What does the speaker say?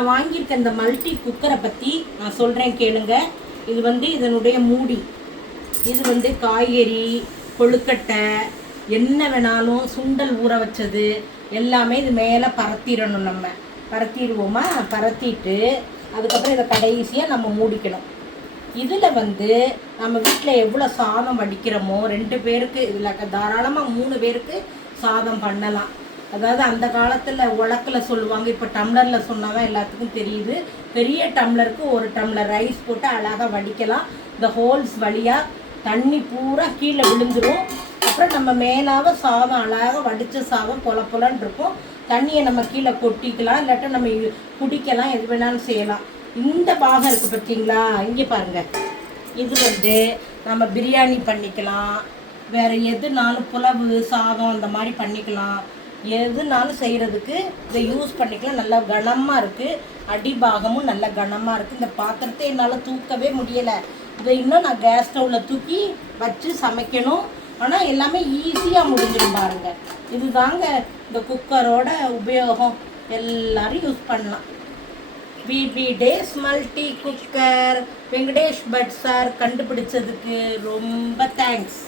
நான் வாங்கியிருக்க இந்த மல்டி குக்கரை பற்றி நான் சொல்கிறேன் கேளுங்க. இது வந்து இதனுடைய மூடி. இது வந்து காய்கறி, கொழுக்கட்டை, என்ன வேணாலும் சுண்டல் ஊற வச்சது எல்லாமே இது மேலே பரத்திடணும். நம்ம பரத்திடுவோமா? பரத்திட்டு அதுக்கப்புறம் இதை கடைசியாக நம்ம மூடிக்கணும். இதில் வந்து நம்ம வீட்டில் எவ்வளோ சாதம் வடிக்கிறோமோ 2 பேருக்கு இதில் தாராளமாக 3 பேருக்கு சாதம் பண்ணலாம். அதாவது அந்த காலத்தில் உலக்கில் சொல்லுவாங்க, இப்போ டம்ளரில் சொன்னாதான் எல்லாத்துக்கும் தெரியுது. பெரிய டம்ளருக்கு 1 டம்ளர் ரைஸ் போட்டு அழகாக வடிக்கலாம். இந்த ஹோல்ஸ் வழியாக தண்ணி பூரா கீழே விழுந்துடும். அப்புறம் நம்ம மேலாக சாதம் அழகாக வடித்த சாதம் பொலன்னு இருக்கும். தண்ணியை நம்ம கீழே கொட்டிக்கலாம், இல்லாட்டா நம்ம குடிக்கலாம், எது வேணாலும் செய்யலாம். இந்த பாகம் இருக்குது பார்த்தீங்களா, இங்கே பாருங்கள். இது வந்து நம்ம பிரியாணி பண்ணிக்கலாம், வேறு எதுனாலும் புலவு சாதம் அந்த மாதிரி பண்ணிக்கலாம். எதுனாலும் செய்கிறதுக்கு இதை யூஸ் பண்ணிக்கலாம். நல்லா கனமாக இருக்குது, அடிபாகமும் நல்ல கனமாக இருக்குது. இந்த பாத்திரத்தை என்னால் தூக்கவே முடியலை. இதை இன்னும் நான் கேஸ் ஸ்டவ்வில் தூக்கி வச்சு சமைக்கணும். ஆனால் எல்லாமே ஈஸியாக முடிஞ்சிடும் பாருங்கள். இது தாங்க இந்த குக்கரோட உபயோகம். எல்லோரும் யூஸ் பண்ணலாம். பிபி டேஸ் multi cooker Venkatesh Bhat sir கண்டுபிடிச்சதுக்கு ரொம்ப தேங்க்ஸ்.